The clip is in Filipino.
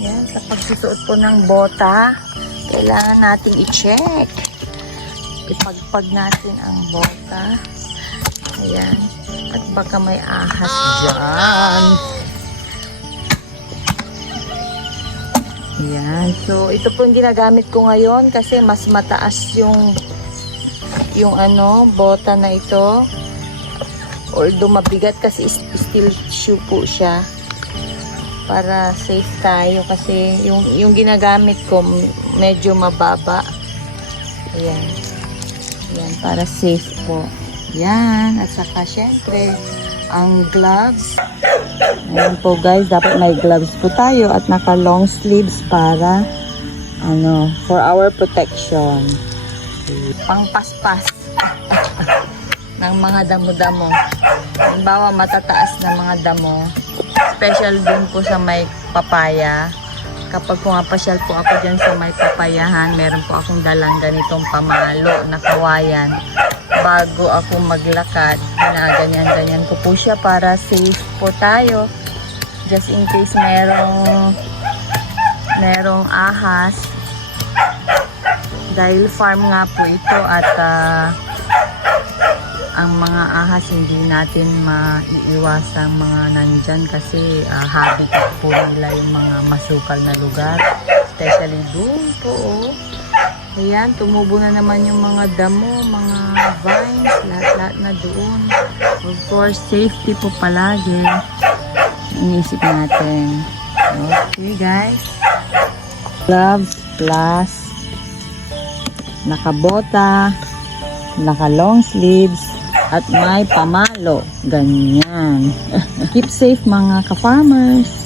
Yan, sa pagsusuot po ng bota, kailangan nating i-check. Ipagpag natin ang bota. Ayan. At baka may ahas dyan. Ayan. So, ito po yung ginagamit ko ngayon kasi mas mataas yung yung ano, bota na ito. Although mabigat kasi steel shoe po siya para safe tayo kasi yung yung ginagamit ko medyo mababa. Ayan. Ayan, para safe po. Yan. At saka syempre, ang gloves. Ayan po guys, dapat may gloves po tayo at naka long sleeves para ano, for our protection. Pangpaspas ng mga damo-damo. Halimbawa, matataas na mga damo. Special din po sa may papaya. Kapag pumapasyal po ako dyan sa may papayahan, meron po akong dalang ganitong pamalo na kawayan. Bago ako maglakad, ginaganyan-ganyan ko po siya para safe po tayo. Just in case merong merong ahas. Dahil farm nga po ito at ah, ang mga ahas hindi natin maiiwasang mga nandyan kasi uh, habitat po nila yung mga masukal na lugar. Especially doon po. Oh. Ayan, tumubo na naman yung mga damo, mga vines, lahat-lahat na doon. Of course, safety po palagi. Inisip natin. Okay, guys. Gloves plus nakabota, naka long sleeves, at may pamalo. Ganyan. Keep safe mga ka-farmers.